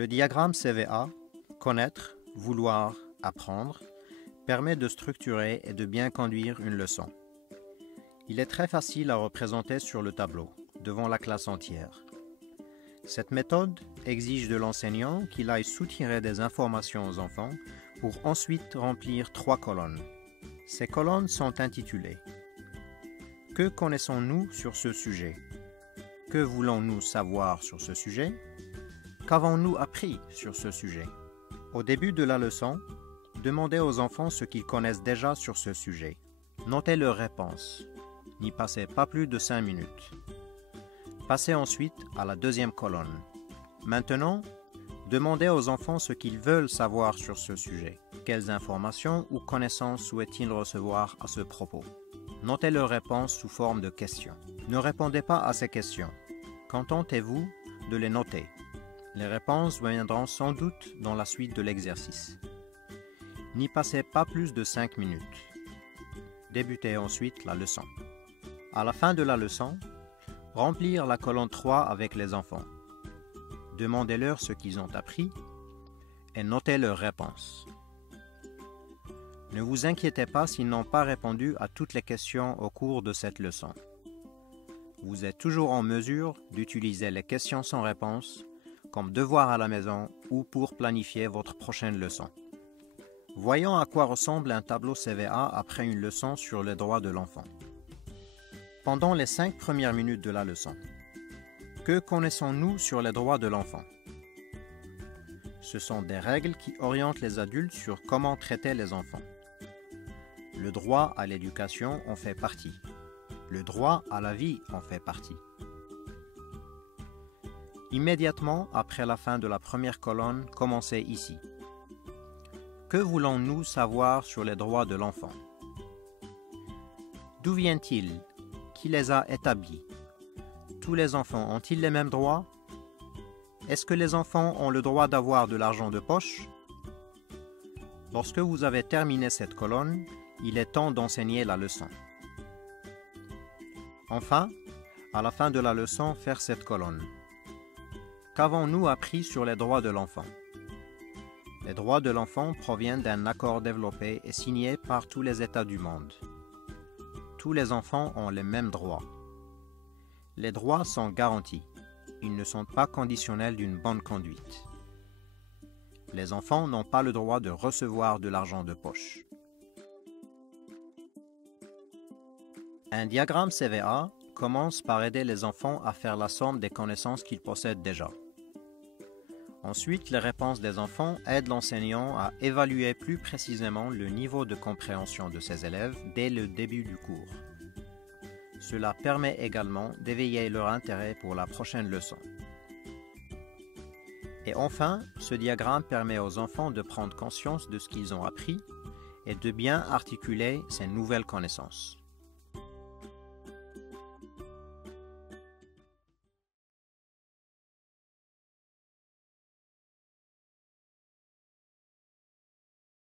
Le diagramme CVA, connaître, vouloir, apprendre, permet de structurer et de bien conduire une leçon. Il est très facile à représenter sur le tableau, devant la classe entière. Cette méthode exige de l'enseignant qu'il aille soutirer des informations aux enfants pour ensuite remplir 3 colonnes. Ces colonnes sont intitulées « Que connaissons-nous sur ce sujet ? Que voulons-nous savoir sur ce sujet ? Qu'avons-nous appris sur ce sujet ?» Au début de la leçon, demandez aux enfants ce qu'ils connaissent déjà sur ce sujet. Notez leurs réponses. N'y passez pas plus de 5 minutes. Passez ensuite à la deuxième colonne. Maintenant, demandez aux enfants ce qu'ils veulent savoir sur ce sujet. Quelles informations ou connaissances souhaitent-ils recevoir à ce propos? Notez leurs réponses sous forme de questions. Ne répondez pas à ces questions. Contentez-vous de les noter. Les réponses viendront sans doute dans la suite de l'exercice. N'y passez pas plus de 5 minutes. Débutez ensuite la leçon. À la fin de la leçon, remplir la colonne 3 avec les enfants. Demandez-leur ce qu'ils ont appris et notez leurs réponses. Ne vous inquiétez pas s'ils n'ont pas répondu à toutes les questions au cours de cette leçon. Vous êtes toujours en mesure d'utiliser les questions sans réponse comme devoir à la maison ou pour planifier votre prochaine leçon. Voyons à quoi ressemble un tableau CVA après une leçon sur les droits de l'enfant. Pendant les 5 premières minutes de la leçon, que connaissons-nous sur les droits de l'enfant? Ce sont des règles qui orientent les adultes sur comment traiter les enfants. Le droit à l'éducation en fait partie. Le droit à la vie en fait partie. Immédiatement après la fin de la première colonne, commencez ici. Que voulons-nous savoir sur les droits de l'enfant? D'où vient-il? Qui les a établis? Tous les enfants ont-ils les mêmes droits? Est-ce que les enfants ont le droit d'avoir de l'argent de poche? Lorsque vous avez terminé cette colonne, il est temps d'enseigner la leçon. Enfin, à la fin de la leçon, faire cette colonne. Qu'avons-nous appris sur les droits de l'enfant? Les droits de l'enfant proviennent d'un accord développé et signé par tous les États du monde. Tous les enfants ont les mêmes droits. Les droits sont garantis. Ils ne sont pas conditionnels d'une bonne conduite. Les enfants n'ont pas le droit de recevoir de l'argent de poche. Un diagramme CVA commence par aider les enfants à faire la somme des connaissances qu'ils possèdent déjà. Ensuite, les réponses des enfants aident l'enseignant à évaluer plus précisément le niveau de compréhension de ses élèves dès le début du cours. Cela permet également d'éveiller leur intérêt pour la prochaine leçon. Et enfin, ce diagramme permet aux enfants de prendre conscience de ce qu'ils ont appris et de bien articuler ces nouvelles connaissances.